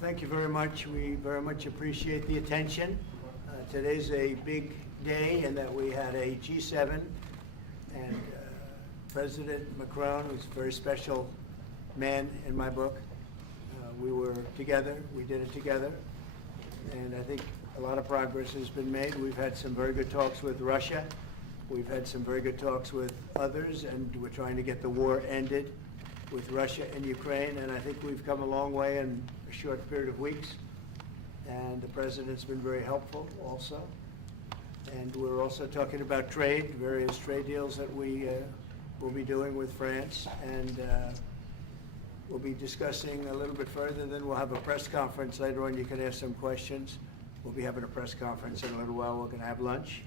Thank you very much. We very much appreciate the attention. Today's a big day in that we had a G7 and President Macron, who's a very special man in my book. We were together, we did it together, and I think a lot of progress has been made. We've had some very good talks with Russia. We've had some very good talks with others, and we're trying to get the war ended with Russia and Ukraine, and I think we've come a long way in a short period of weeks. And the President's been very helpful also. And we're also talking about trade, various trade deals that we will be doing with France, and we'll be discussing a little bit further. Then we'll have a press conference later on. You can ask some questions. We'll be having a press conference in a little while. We're going to have lunch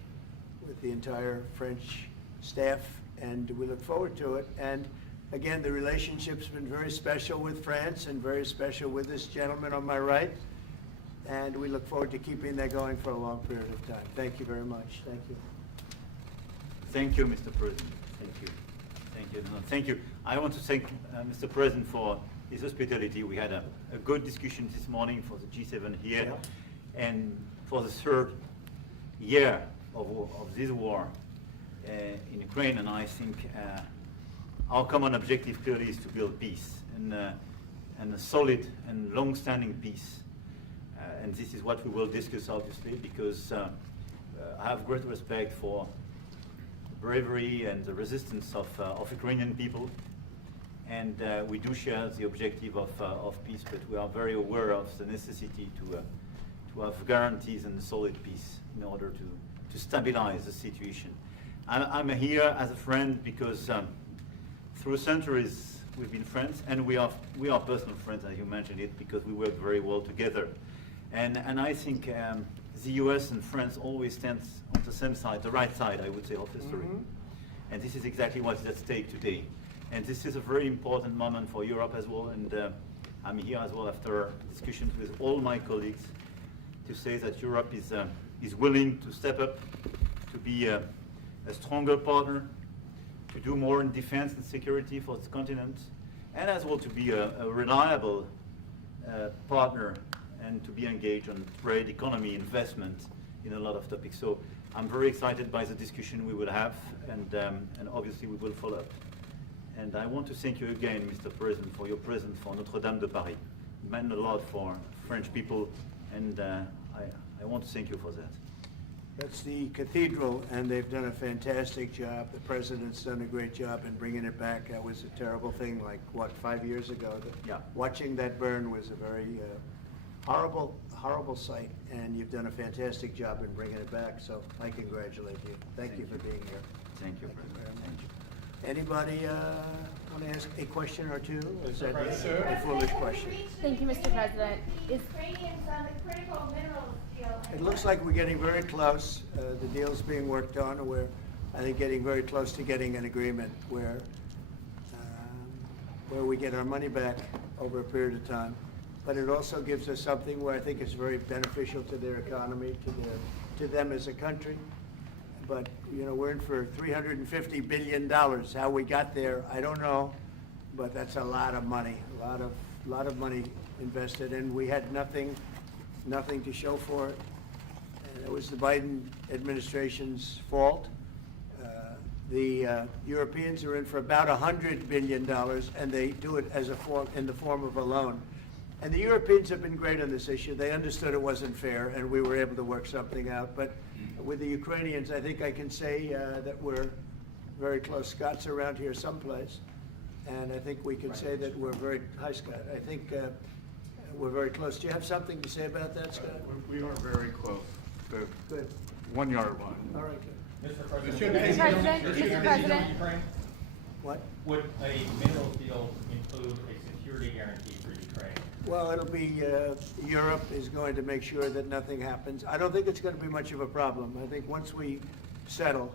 with the entire French staff, and we look forward to it. And again, the relationship's been very special with France and very special with this gentleman on my right. And we look forward to keeping that going for a long period of time. Thank you very much. Thank you. Thank you, Mr. President. Thank you. Thank you. No, thank you. I want to thank Mr. President for his hospitality. We had a good discussion this morning for the G7 here. Yeah. And for the third year of this war in Ukraine, and I think our common objective clearly is to build peace, and a solid and long-standing peace. And this is what we will discuss, obviously, because I have great respect for the bravery and the resistance of Ukrainian people. And we do share the objective of peace, but we are very aware of the necessity to have guarantees and solid peace in order to stabilize the situation. I'm here as a friend because through centuries we've been friends, and we are personal friends, as you mentioned it, because we work very well together. And I think the US and France always stands on the same side, the right side, I would say, of history. Mm-hmm. And this is exactly what is at stake today. And this is a very important moment for Europe as well. And I'm here as well after discussions with all my colleagues to say that Europe is willing to step up, to be a stronger partner, to do more in defense and security for the continent, and as well to be a reliable partner and to be engaged on trade, economy, investment in a lot of topics. So I'm very excited by the discussion we will have, and obviously we will follow up. And I want to thank you again, Mr. President, for your presence for Notre-Dame de Paris. It meant a lot for French people, and I want to thank you for that. That's the cathedral, and they've done a fantastic job. The President's done a great job in bringing it back. That was a terrible thing, like, what, 5 years ago? Yeah. Watching that burn was a very horrible sight, and you've done a fantastic job in bringing it back, so I congratulate you. Thank you for being here. Thank you, Thank you President. very Thank much. you. Anybody want to ask a question or two? Is that a foolish question? Thank you, Mr. President. Ukrainians on the critical minerals deal. It looks like we're getting very close. The deal's being worked on, and we're, I think, getting very close to getting an agreement where we get our money back over a period of time. But it also gives us something where I think it's very beneficial to their economy, to them as a country. But, you know, we're in for $350 billion. How we got there, I don't know, but that's a lot of money, a lot of money invested, and we had nothing to show for it. And it was the Biden administration's fault. The Europeans are in for about $100 billion, and they do it as in the form of a loan. And the Europeans have been great on this issue. They understood it wasn't fair, and we were able to work something out. But with the Ukrainians, I think I can say that we're very close. Scott's around here someplace, and I think we can say that we're very, hi Scott, I think we're very close. Do you have something to say about that, Scott? We are very close. The Good. 1 yard line. All right, good. Mr. President, Mr. President. What? would a minerals deal include a security guarantee for Ukraine? Well, it'll be, Europe is going to make sure that nothing happens. I don't think it's going to be much of a problem. I think once we settle,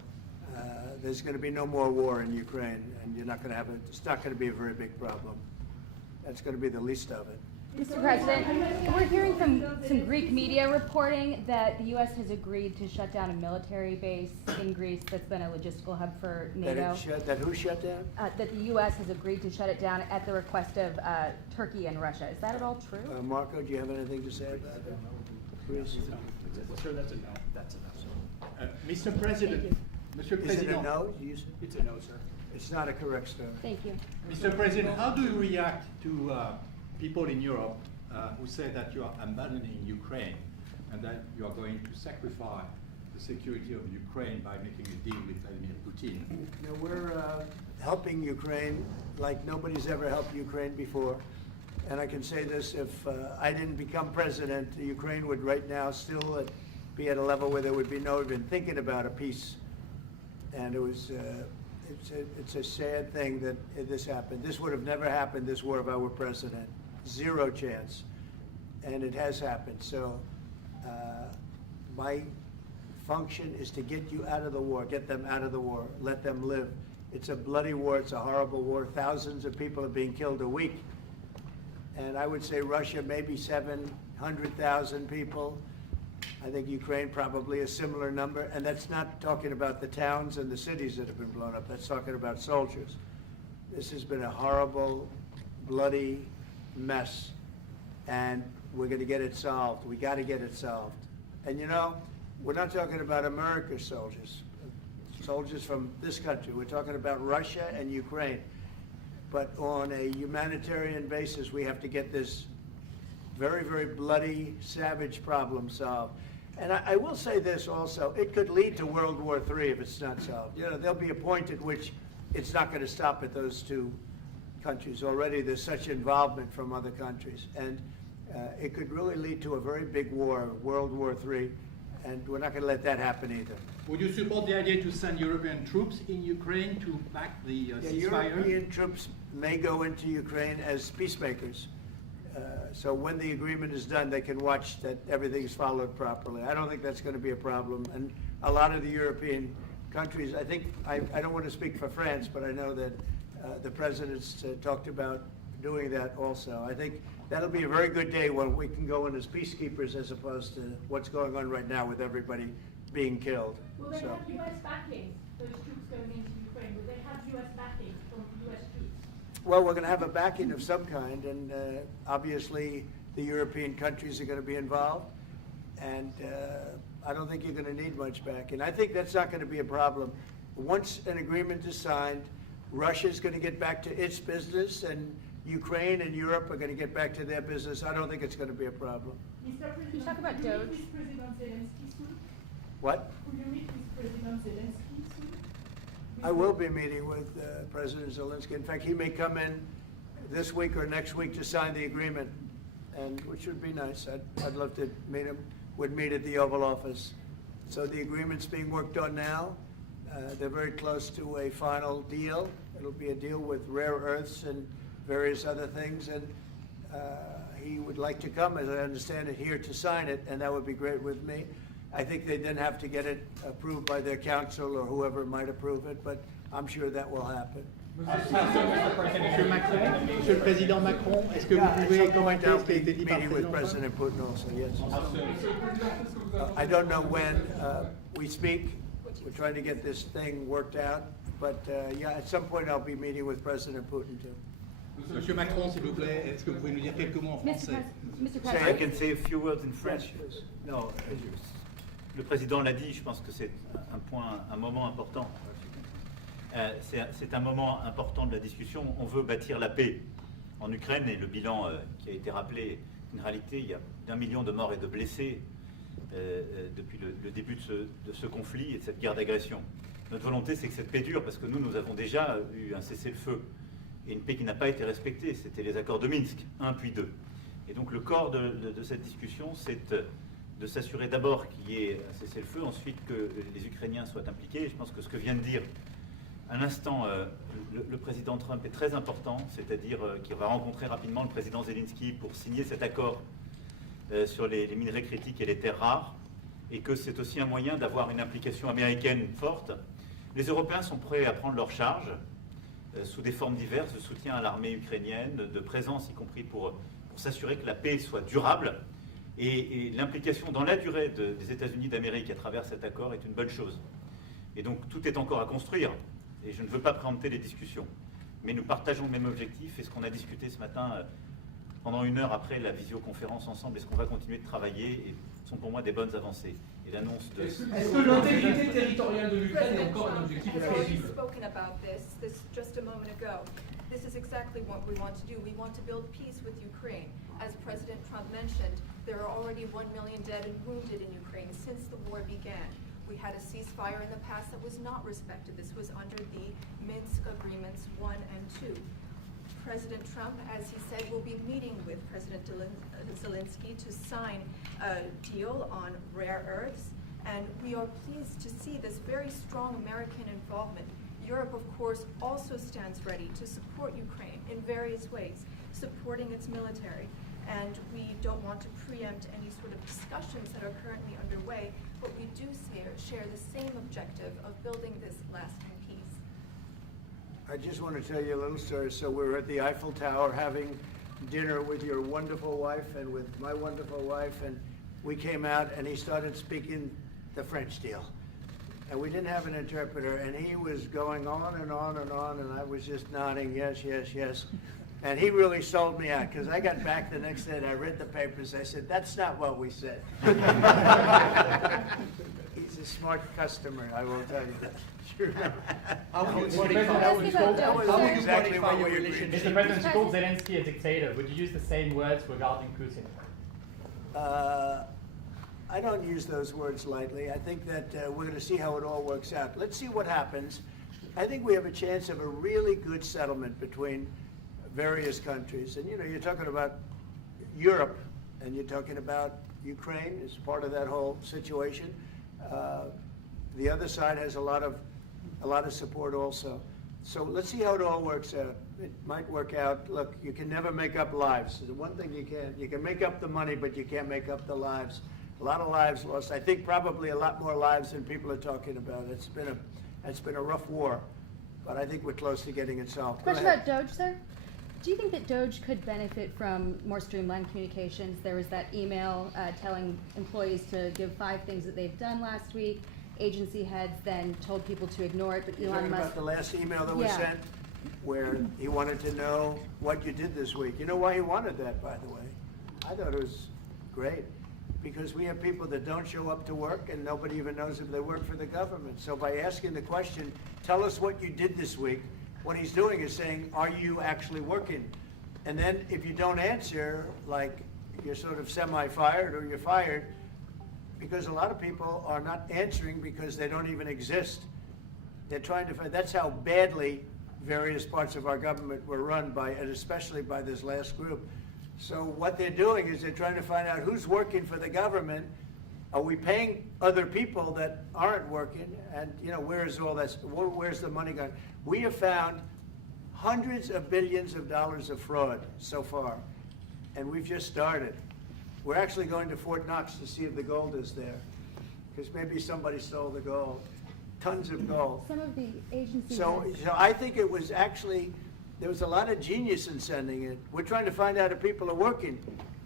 there's going to be no more war in Ukraine, and you're not going to have it's not going to be a very big problem. That's going to be the least of it. Mr. President, we're hearing from some Greek media reporting that the U.S. has agreed to shut down a military base in Greece that's been a logistical hub for NATO. That who shut down? That the U.S. has agreed to shut it down at the request of Turkey and Russia. Is that at all true? Marco, do you have anything to say about that? Please. Sir, that's a no. That's a no. Mr. President, Mr. Is it a President. no? You say? It's a no, sir. It's not a correct story. Thank you. Mr. President, how do you react to people in Europe who say that you are abandoning Ukraine and that you are going to sacrifice the security of Ukraine by making a deal with Vladimir Putin? No, we're helping Ukraine like nobody's ever helped Ukraine before. And I can say this, if I didn't become president, Ukraine would right now still be at a level where there would be no even thinking about a peace. And it was, it's a sad thing that this happened. This would have never happened, this war, if I were president. Zero chance. And it has happened. So my function is to get you out of the war, get them out of the war, let them live. It's a bloody war, it's a horrible war. Thousands of people are being killed a week. And I would say Russia, maybe 700,000 people. I think Ukraine probably a similar number. And that's not talking about the towns and the cities that have been blown up. That's talking about soldiers. This has been a horrible, bloody mess. And we're going to get it solved. We got to get it solved. And you know, we're not talking about America's soldiers, soldiers from this country. We're talking about Russia and Ukraine. But on a humanitarian basis, we have to get this very, very bloody, savage problem solved. And I will say this also, it could lead to World War III if it's not solved. You know, there'll be a point at which it's not going to stop at those two countries. Already there's such involvement from other countries. And it could really lead to a very big war, World War III, and we're not going to let that happen either. Would you support the idea to send European troops in Ukraine to back the ceasefire? European troops may go into Ukraine as peacemakers. So when the agreement is done, they can watch that everything's followed properly. I don't think that's going to be a problem. And a lot of the European countries, I think, I don't want to speak for France, but I know that the president's talked about doing that also. I think that'll be a very good day when we can go in as peacekeepers as opposed to what's going on right now with everybody being killed. Will they So. have U.S. backing, those troops going into Ukraine? Will they have U.S. backing from U.S. troops? Well, we're going to have a backing of some kind, and obviously the European countries are going to be involved, and I don't think you're going to need much backing. I think that's not going to be a problem. Once an agreement is signed, Russia's going to get back to its business, and Ukraine and Europe are going to get back to their business. I don't think it's going to be a problem. Mr. President, Can you talk about will you Doge? meet with President Zelensky soon? What? Will you meet with President Zelensky soon? I will be meeting with President Zelensky. In fact, he may come in this week or next week to sign the agreement, and which would be nice. I'd love to meet him. Would meet at the Oval Office. So the agreement's being worked on now. They're very close to a final deal. It'll be a deal with rare earths and various other things, and he would like to come, as I understand it, here to sign it, and that would be great with me. I think they then have to get it approved by their council or whoever might approve it, but I'm sure that will happen. Monsieur le Président Macron, est-ce que vous pouvez commenter ce qui a été dit par le Meeting with Président Trump? President Putin also, yes. I don't know when we speak. We're trying to get this thing worked out, but yeah, at some point I'll be meeting with President Putin too. Monsieur Macron, s'il vous plaît, est-ce que vous pouvez nous dire quelques mots en français? Mr. I President. can say a few words in French. Yes, yes. Non, le président l'a dit, je pense que c'est un moment important. C'est un moment important de la discussion. On veut bâtir la paix en Ukraine et le bilan qui a été rappelé, une réalité, il y a d'1 million de morts et de blessés depuis le début de ce conflit et de cette guerre d'agression. Notre volonté, c'est que cette paix dure, parce que nous avons déjà eu un cessez-le-feu et une paix qui n'a pas été respectée. C'était les accords de Minsk, 1 puis 2. Et donc le corps de cette discussion, c'est de s'assurer d'abord qu'il y ait un cessez-le-feu, ensuite que les Ukrainiens soient impliqués. Et je pense que ce que vient de dire à l'instant le président Trump est très important, c'est-à-dire qu'il va rencontrer rapidement le président Zelensky pour signer cet accord sur les minerais critiques et les terres rares, et que c'est aussi un moyen d'avoir une implication américaine forte. Les Européens sont prêts à prendre leur charge sous des formes diverses de soutien à l'armée ukrainienne, de présence, y compris pour pour s'assurer que la paix soit durable. Et l'implication dans la durée des États-Unis d'Amérique à travers cet accord est une bonne chose. Et donc tout est encore à construire. Et je ne veux pas préempter les discussions. Mais nous partageons le même objectif. Et ce qu'on a discuté ce matin, pendant 1 heure après la visioconférence ensemble, et ce qu'on va continuer de travailler, sont pour moi des bonnes avancées. Et l'annonce de... Est-ce que l'intégrité territoriale de l'Ukraine est encore un objectif has already crédible? spoken about this just a moment ago. This is exactly what we want to do. We want to build peace with Ukraine. As President Trump mentioned, there are already 1 million dead and wounded in Ukraine since the war began. We had a ceasefire in the past that was not respected. This was under the Minsk Agreements 1 and 2. President Trump, as he said, will be meeting with President Zelensky to sign a deal on rare earths. And we are pleased to see this very strong American involvement. Europe, of course, also stands ready to support Ukraine in various ways, supporting its military. And we don't want to preempt any sort of discussions that are currently underway, but we do share the same objective of building this lasting peace. I just want to tell you a little story. So we were at the Eiffel Tower having dinner with your wonderful wife and with my wonderful wife, and we came out and he started speaking the French deal. And we didn't have an interpreter, and he was going on and on and on, and I was just nodding, yes, yes, yes. And he really sold me out, because I got back the next day and I read the papers. I said, that's not what we said. He's a smart customer, I will tell you that. Sure. How would you President, qualify, Ask about That was Doge, sir. exactly what your we agreed. relationship? Mr. President, you called Zelensky a dictator. Would you use the same words regarding Putin? I don't use those words lightly. I think that we're going to see how it all works out. Let's see what happens. I think we have a chance of a really good settlement between various countries. And, you know, you're talking about Europe, and you're talking about Ukraine as part of that whole situation. The other side has a lot of support also. So let's see how it all works out. It might work out. Look, you can never make up lives. The one thing you can make up the money, but you can't make up the lives. A lot of lives lost. I think probably a lot more lives than people are talking about. It's been a rough war, but I think we're close to getting it solved. Go Question ahead. about Doge, sir. Do you think that Doge could benefit from more streamlined communications? There was that email telling employees to give 5 things that they've done last week. Agency heads then told people to ignore it, but You're Elon talking Musk... about the last email that was Yeah. sent, where he wanted to know what you did this week. You know why he wanted that, by the way? I thought it was great, because we have people that don't show up to work, and nobody even knows if they work for the government. So by asking the question, tell us what you did this week, what he's doing is saying, are you actually working? And then if you don't answer, like you're sort of semi-fired or you're fired, because a lot of people are not answering because they don't even exist. They're trying to find, that's how badly various parts of our government were run by, and especially by this last group. So what they're doing is they're trying to find out who's working for the government. Are we paying other people that aren't working? And, you know, where's all that, where's the money going? We have found hundreds of billions of dollars of fraud so far, and we've just started. We're actually going to Fort Knox to see if the gold is there, because maybe somebody stole the gold. Tons of gold. Some of the agencies... So I think it was actually, there was a lot of genius in sending it. We're trying to find out if people are working.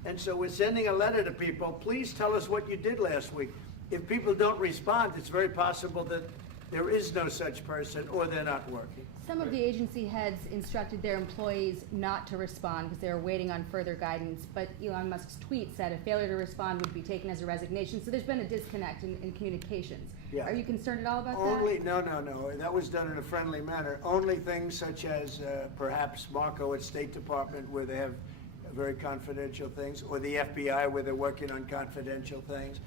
And so we're sending a letter to people, please tell us what you did last week. If people don't respond, it's very possible that there is no such person or they're not working. Some of the agency heads instructed their employees not to respond because they were waiting on further guidance, but Elon Musk's tweet said a failure to respond would be taken as a resignation. So there's been a disconnect in communications. Yeah. Are you concerned at all about Only, that? no. That was done in a friendly manner. Only things such as perhaps Marco at State Department, where they have very confidential things, or the FBI, where they're working on confidential things.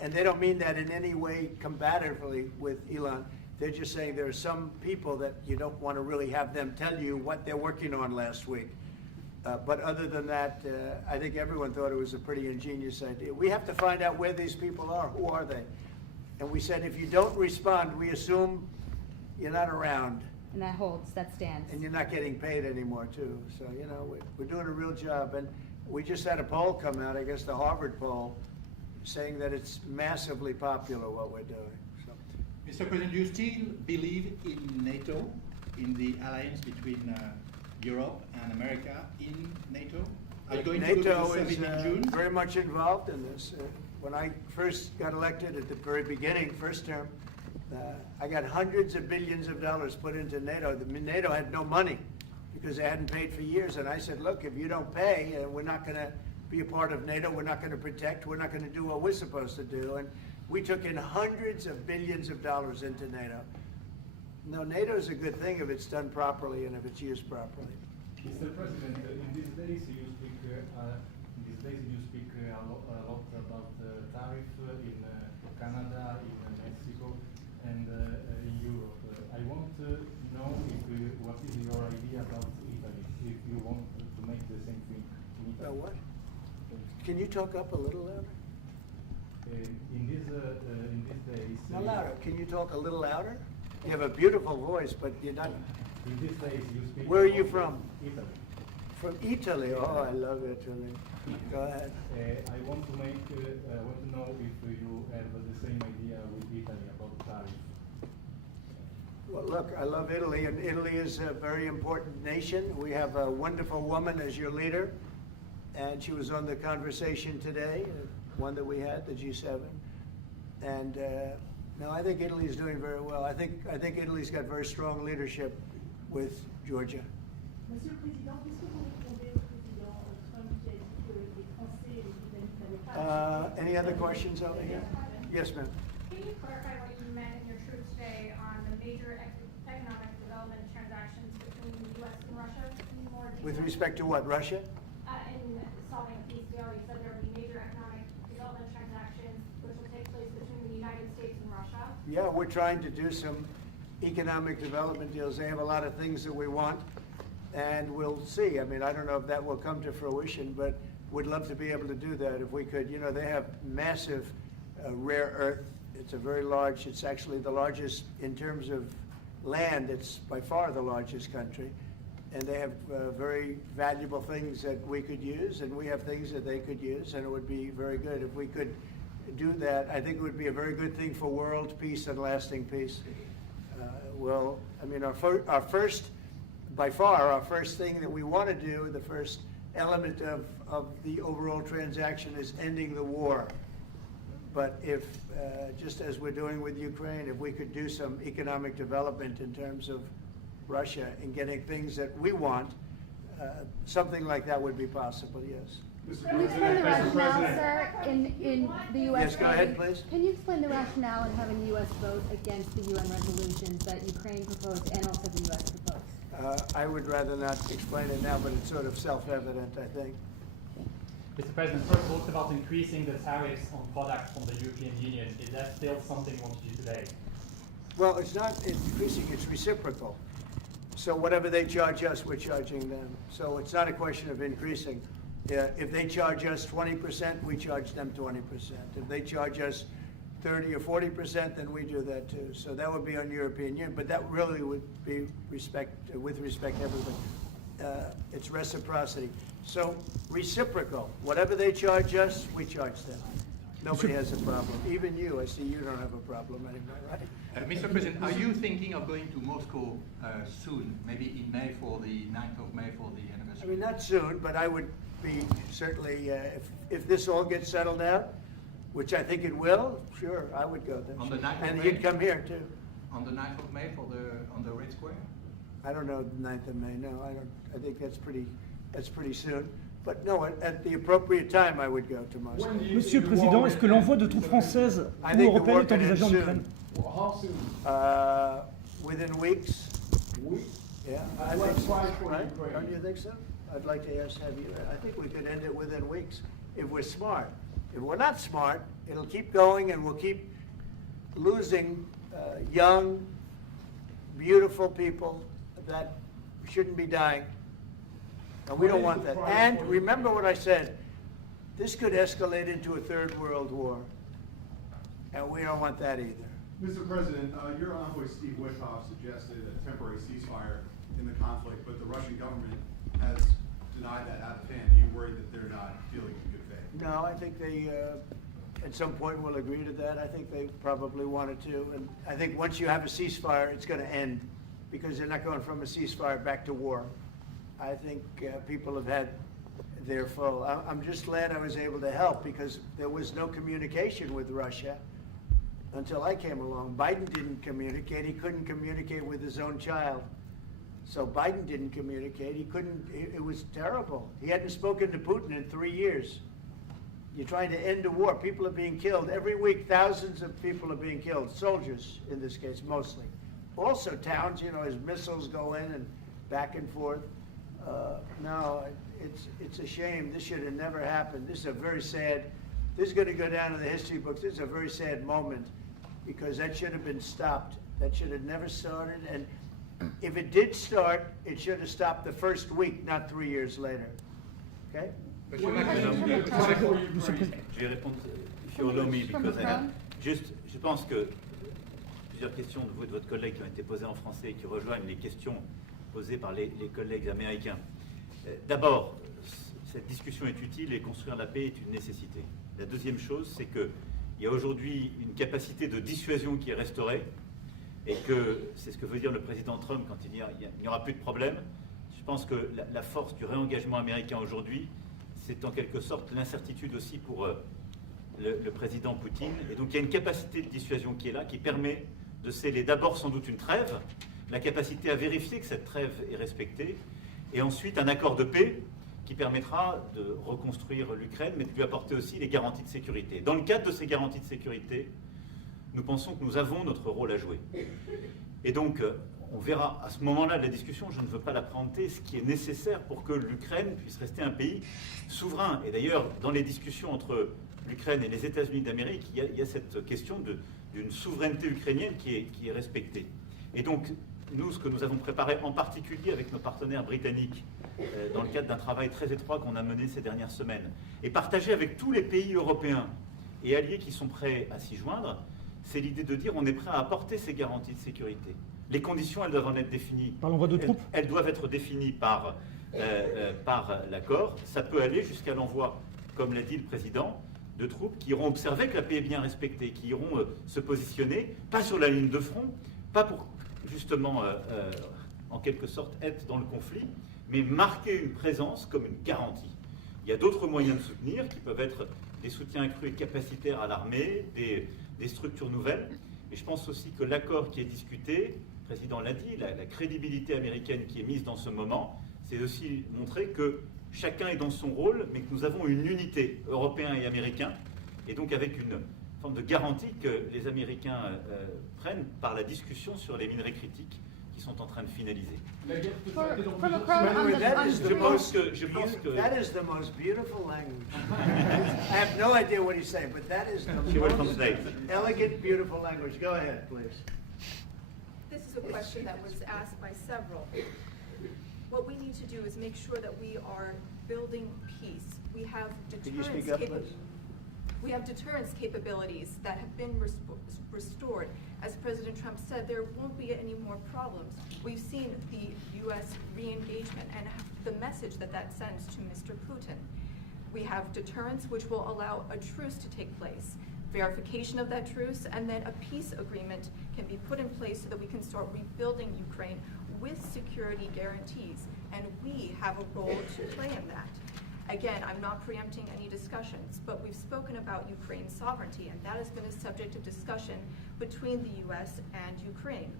And they don't mean that in any way combatively with Elon. They're just saying there are some people that you don't want to really have them tell you what they're working on last week. But other than that, I think everyone thought it was a pretty ingenious idea. We have to find out where these people are. Who are they? And we said, if you don't respond, we assume you're not around. And that holds, that stands. And you're not getting paid anymore, too. So, you know, we're doing a real job. And we just had a poll come out, I guess the Harvard poll, saying that it's massively popular what we're doing. So. Mr. President, do you still believe in NATO, in the alliance between Europe and America in NATO, Are you going to go to NATO the is summit in June? very much involved in this. When I first got elected at the very beginning, first term, I got hundreds of billions of dollars put into NATO. NATO had no money because they hadn't paid for years. And I said, look, if you don't pay, we're not going to be a part of NATO. We're not going to protect. We're not going to do what we're supposed to do. And we took in hundreds of billions of dollars into NATO. No, NATO is a good thing if it's done properly and if it's used properly. Mr. President, in these days you speak a lot about tariff in Canada, in Mexico, and in Europe. I want to know what is your idea about Italy, if you want to make the same thing in Italy. What? Can you talk up a little louder? In these days. No, louder. Can you talk a little louder? You have a beautiful voice, but you're not. In these days you speak. Where are you from? Italy. From Italy. Oh, I love Italy. Go ahead. I want to know if you have the same idea with Italy about tariff. Well, look, I love Italy, and Italy is a very important nation. We have a wonderful woman as your leader, and she was on the conversation today, one that we had, the G7. And no, I think Italy is doing very well. I think Italy's got very strong leadership with Georgia. Monsieur le Président, qu'est-ce que vous répondez au président Trump qui a dit que les Français et les Britanniques n'avaient pas... Any other questions over here? Yes, ma'am. Can you clarify what you meant in your truth today on the major economic development transactions between the U.S. and Russia? In more detail? With respect to what, Russia? In solving a peace deal, you said there will be major economic development transactions which will take place between the United States and Russia. Yeah, we're trying to do some economic development deals. They have a lot of things that we want, and we'll see. I mean, I don't know if that will come to fruition, but we'd love to be able to do that if we could. You know, they have massive rare earth. It's a very large, it's actually the largest in terms of land. It's by far the largest country. And they have very valuable things that we could use, and we have things that they could use, and it would be very good if we could do that. I think it would be a very good thing for world peace and lasting peace. Well, I mean, our first, by far, our first thing that we want to do, the first element of the overall transaction is ending the war. But if, just as we're doing with Ukraine, if we could do some economic development in terms of Russia and getting things that we want, something like that would be possible, yes. Can you explain the rationale, sir, in the U.S. Yes, go ahead, please. Can you explain the rationale in having the U.S. vote against the UN resolutions that Ukraine proposed and also the U.S. proposed? I would rather not explain it now, but it's sort of self-evident, I think. Mr. President, first talked about increasing the tariffs on products from the European Union. Is that still something you want to do today? Well, it's not increasing, it's reciprocal. So whatever they charge us, we're charging them. So it's not a question of increasing. If they charge us 20%, we charge them 20%. If they charge us 30 or 40%, then we do that too. So that would be on European Union, but that really would be with respect to everybody. It's reciprocity. So reciprocal. Whatever they charge us, we charge them. Nobody has a problem. Even you, I see you don't have a problem anymore, right? Mr. President, are you thinking of going to Moscow soon, maybe in May for the 9th of May for the anniversary? I mean, not soon, but I would be certainly, if this all gets settled out, which I think it will, sure, I would go there. On the 9th of And May? you'd come here too. On the 9th of May on the Red Square? I don't know the 9th of May, no, I don't, I think that's pretty soon. But no, at the appropriate time, I would go to Moscow. Monsieur le Président, est-ce que l'envoi de troupes françaises I ou think the européennes war est can end envisagé en soon. Ukraine? How soon? Within weeks, Weeks? yeah. I think so, right? Don't you think so? I'd like to have you, I think we could end it within weeks, if we're smart. If we're not smart, it'll keep going and we'll keep losing young, beautiful people that shouldn't be dying. And we don't want that. And remember what I said, this could escalate into a third world war. And we don't want that either. Mr. President, your envoy Steve Witkoff suggested a temporary ceasefire in the conflict, but the Russian government has denied that out of hand. Are you worried that they're not dealing in good faith? No, I think they, at some point, will agree to that. I think they probably wanted to. And I think once you have a ceasefire, it's going to end, because they're not going from a ceasefire back to war. I think people have had they're full. I'm just glad I was able to help because there was no communication with Russia until I came along. Biden didn't communicate. He couldn't communicate with his own child. So Biden didn't communicate. He couldn't, it was terrible. He hadn't spoken to Putin in 3 years. You're trying to end a war. People are being killed. Every week, thousands of people are being killed. Soldiers, in this case, mostly. Also towns, you know, as missiles go in and back and forth. No, it's a shame. This should have never happened. This is a very sad, this is going to go down in the history books. This is a very sad moment because that should have been stopped. That should have never started. And if it did start, it should have stopped the first week, not 3 years later. Okay? Je vais répondre, if you allow me, because I have juste, je pense que plusieurs questions de vous et de votre collègue qui ont été posées en français et qui rejoignent les questions posées par les collègues américains. D'abord, cette discussion est utile et construire la paix est une nécessité. La deuxième chose, c'est qu'il y a aujourd'hui une capacité de dissuasion qui est restaurée et que c'est ce que veut dire le président Trump quand il dit qu'il n'y aura plus de problème. Je pense que la force du réengagement américain aujourd'hui, c'est en quelque sorte l'incertitude aussi pour le président Poutine. Et donc il y a une capacité de dissuasion qui est là, qui permet de sceller d'abord sans doute une trêve, la capacité à vérifier que cette trêve est respectée, et ensuite un accord de paix qui permettra de reconstruire l'Ukraine, mais de lui apporter aussi les garanties de sécurité. Dans le cadre de ces garanties de sécurité, nous pensons que nous avons notre rôle à jouer. Et donc, on verra à ce moment-là de la discussion, je ne veux pas l'appréhender, ce qui est nécessaire pour que l'Ukraine puisse rester un pays souverain. Et d'ailleurs, dans les discussions entre l'Ukraine et les États-Unis d'Amérique, il y a cette question d'une souveraineté ukrainienne qui est respectée. Et donc, nous, ce que nous avons préparé en particulier avec nos partenaires britanniques, dans le cadre d'un travail très étroit qu'on a mené ces dernières semaines, et partagé avec tous les pays européens et alliés qui sont prêts à s'y joindre, c'est l'idée de dire on est prêt à apporter ces garanties de sécurité. Les conditions, elles doivent en être définies. Par l'envoi de troupes. Elles doivent être définies par l'accord. Ça peut aller jusqu'à l'envoi, comme l'a dit le président, de troupes qui iront observer que la paix est bien respectée, qui iront se positionner, pas sur la ligne de front, pas pour justement, en quelque sorte, être dans le conflit, mais marquer une présence comme une garantie. Il y a d'autres moyens de soutenir qui peuvent être des soutiens accrus et capacitaires à l'armée, des structures nouvelles. Et je pense aussi que l'accord qui est discuté, le président l'a dit, la crédibilité américaine qui est mise dans ce moment, c'est aussi montrer que chacun est dans son rôle, mais que nous avons une unité, Européens et Américains, et donc avec une forme de garantie que les Américains prennent par la discussion sur les minerais critiques qui sont en train de finaliser. For Macron, on That is the most beautiful language. I have no idea what he's saying, but that is the She will most translate. elegant, beautiful language. Go ahead, please. This is a question that was asked by several. What we need to do is make sure that we are building peace. We have Could you speak up, deterrence please? We have deterrence capabilities that have been restored. As President Trump said, there won't be any more problems. We've seen the U.S. re-engagement and the message that that sends to Mr. Putin. We have deterrence, which will allow a truce to take place, verification of that truce, and then a peace agreement can be put in place so that we can start rebuilding Ukraine with security guarantees. And we have a role to play in that. Again, I'm not preempting any discussions, but we've spoken about Ukraine's sovereignty, and that has been a subject of discussion between the U.S. and Ukraine.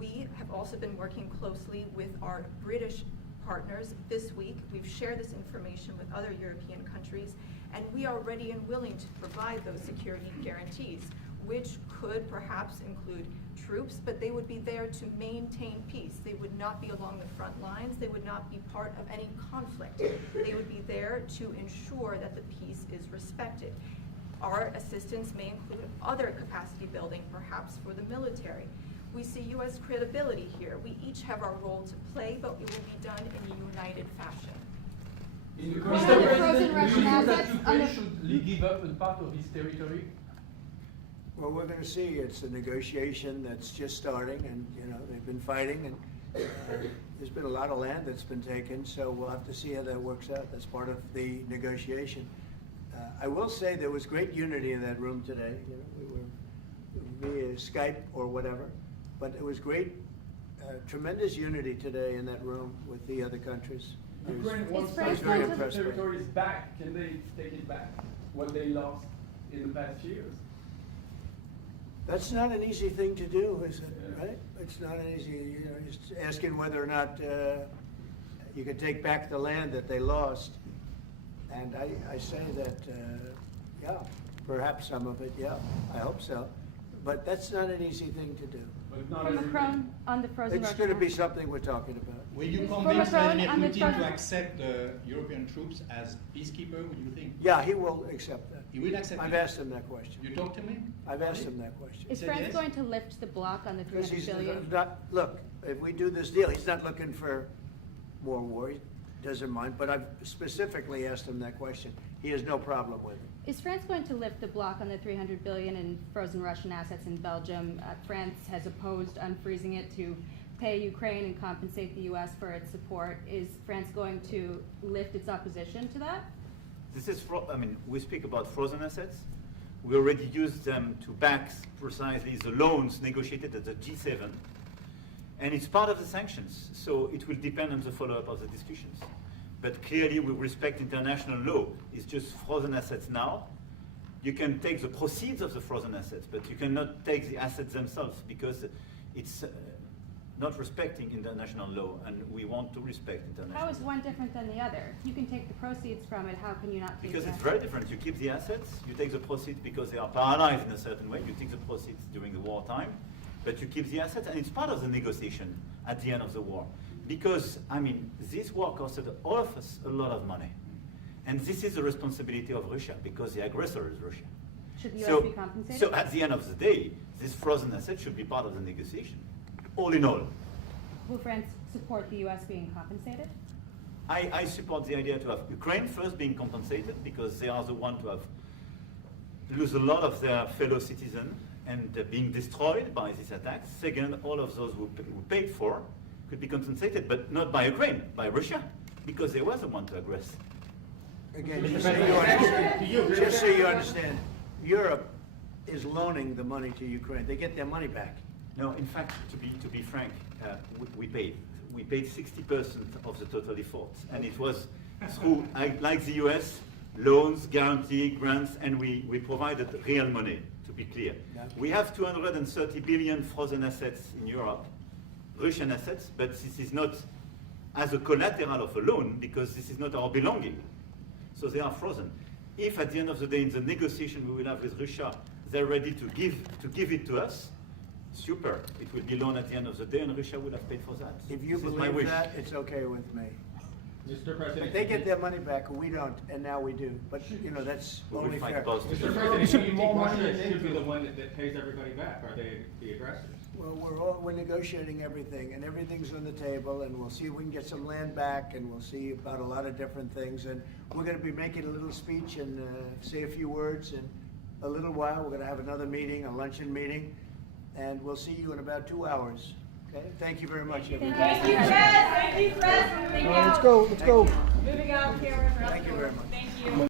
We have also been working closely with our British partners this week. We've shared this information with other European countries, and we are ready and willing to provide those security guarantees, which could perhaps include troops, but they would be there to maintain peace. They would not be along the front lines. They would not be part of any conflict. They would be there to ensure that the peace is respected. Our assistance may include other capacity building, perhaps for the military. We see U.S. credibility here. We each have our role to play, but it will be done in a united fashion. Mr. President, do you think that Ukraine should give up a part of its territory? Well, we're going to see. It's a negotiation that's just starting, and you know they've been fighting, and there's been a lot of land that's been taken. So we'll have to see how that works out. That's part of the negotiation. I will say there was great unity in that room today. You know, we were via Skype or whatever, but it was great, tremendous unity today in that room with the other countries. Ukraine wants France to going take to- the territories back. Can they take it back? What they lost in the past years? That's not an easy thing to do, is it, right? It's not an easy, you know, just asking whether or not you can take back the land that they lost. And I say that, yeah, perhaps some of it, yeah, I hope so. But that's not an easy thing to do. But not For everything. Macron on the frozen It's Russian going to be assets. something we're talking about. Will you For convince Macron Vladimir and the Putin Trump- to accept the European troops as peacekeeper, would you think? Yeah, he will accept that. He will accept I've it? asked him that question. You talked to him? I've asked him that question. Is said France yes? going to lift the block on the Because 300 he's billion? not, look, if we do this deal, he's not looking for more war, he doesn't mind, but I've specifically asked him that question. He has no problem with it. Is France going to lift the block on the 300 billion in frozen Russian assets in Belgium? France has opposed unfreezing it to pay Ukraine and compensate the US for its support. Is France going to lift its opposition to that? This is, I mean, we speak about frozen assets. We already used them to back precisely the loans negotiated at the G7. And it's part of the sanctions, so it will depend on the follow-up of the discussions. But clearly, we respect international law. It's just frozen assets now. You can take the proceeds of the frozen assets, but you cannot take the assets themselves because it's not respecting international law, and we want to respect international How law. is one different than the other? You can take the proceeds from it, how can you not take Because the it's assets? very different. You keep the assets, you take the proceeds because they are paralyzed in a certain way. You take the proceeds during the wartime, but you keep the assets, and it's part of the negotiation at the end of the war. Because, I mean, this war costed all of us a lot of money. And this is the responsibility of Russia, because the aggressor is Russia. Should the US be compensated? So at the end of the day, this frozen asset should be part of the negotiation, all in all. Will France support the US being compensated? I support the idea to have Ukraine first being compensated because they are the one to have lose a lot of their fellow citizens and being destroyed by these attacks. Second, all of those who paid for could be compensated, but not by Ukraine, by Russia, because they were the one to aggress. Again, just so you understand, Europe is loaning the money to Ukraine. They get their money back. No, in fact, to be frank, we paid 60% of the total effort, and it was through, like the US, loans, guarantee, grants, and we provided real money, to be clear. Yeah. We have 230 billion frozen assets in Europe, Russian assets, but this is not as a collateral of a loan because this is not our belonging. So they are frozen. If at the end of the day in the negotiation we will have with Russia, they're ready to give it to us, super. It will be loan at the end of the day and Russia will have paid for that. If you This is my believe wish. that, it's okay with me. Mr. President. If they get their money back, we don't, and now we do. But, you know, that's We will only fight fair. both. Mr. President, do you think Russia should be the one that pays everybody back? Are they the aggressors? Well, we're negotiating everything, and everything's on the table, and we'll see if we can get some land back, and we'll see about a lot of different things. And we're gonna be making a little speech and say a few words in a little while. We're gonna have another meeting, a luncheon meeting, and we'll see you in about 2 hours. Okay? Thank you very much, everybody. Thank you, Fred. Thank you, Fred, for moving out. Let's go, let's go. Moving out, Cameron. Thank you very much. Thank you.